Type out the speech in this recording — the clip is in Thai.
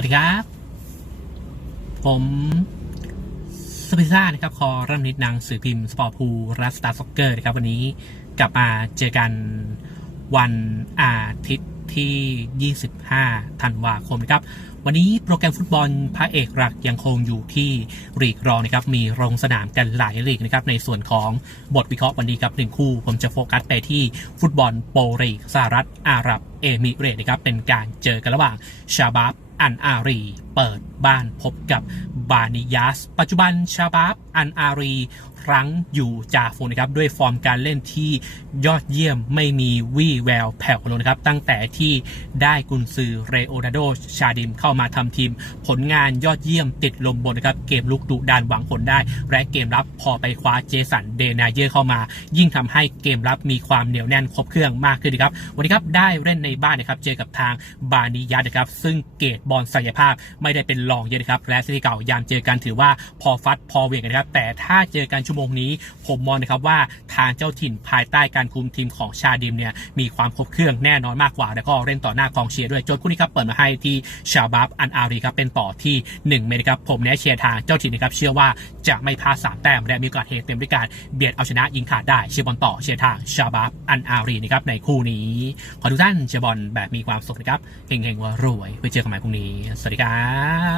วัสดีครับ ผมสเปซ่านะครับ คอรัมนิดนังสือพิมพ์ สปอร์ตพูรัสตาซ็อกเกอร์นะครับ วันนี้กลับมาเจอกันวันอาทิตย์ที่ 25 ธันวาคมนะครับ วันนี้โปรแกรมฟุตบอลพระเอกหลักยังคงอยู่ที่ลีกรองนะครับ มีลงสนามกันหลายลีกนะครับ ในส่วนของบทวิเคราะห์วันนี้ครับหนึ่งคู่ ผมจะโฟกัสไปที่ฟุตบอลโปรลีกสหรัฐอาหรับเอมิเรตนะครับ เป็นการเจอกันระหว่างชาบับ อันอารีเปิดบ้านพบกับบานิยัสปัจจุบันชาบับอันอารีรั้งอยู่จ่าฝูงนะครับด้วยฟอร์มการเล่นที่ยอดเยี่ยมไม่มีวี่แววแผ่วลงนะครับตั้งแต่ที่ได้กุนซือเรโอนาโดชาดิมเข้ามาทำทีม ผลงานยอดเยี่ยมติดลมบนนะครับเกมลุกดุดันหวังผลได้ และเกมรับพอไปคว้าเจสันเดนาเยอร์เข้ามา ยิ่งทำให้เกมรับมีความเหนียวแน่นครบเครื่องมากขึ้นนะครับวันนี้ครับได้เล่นในบ้านนะครับเจอกับทางบานิยัสนะครับซึ่งเกตบอลศักยภาพไม่ได้เป็นรองเยอะนะครับและสถิติเก่ายามเจอกันถือว่าพอฟัดพอเวียงกันนะครับแต่ถ้าเจอกันชั่วโมงนี้ ผมมองนะครับว่าทางเจ้าถิ่นภายใต้การคุมทีมของชาดิมเนี่ยมีความครบเครื่องแน่นอนมากกว่า แล้วก็เล่นต่อหน้ากองเชียร์ด้วยจทย์คู่นี้ครับเปิดมาให้ที่ชาบับอันอารีครับเป็นต่อที่ 1 เมตรครับผมเนี่ยเชียร์ทางเจ้าถิ่นนะครับเชื่อว่าจะไม่พลาดสามแต้มและมีโอกาสเฮเต็มด้วยการเบียดเอาชนะยิงขาดได้เชียร์บอลต่อเชียร์ทางชาบับอันอารีนะครับในคู่นี้ ขอทุกท่านเชียร์บอลแบบมีความสุขนะครับเฮงๆว่ารวยไว้เจอกันใหม่พรุ่งนี้สวัสดีครับ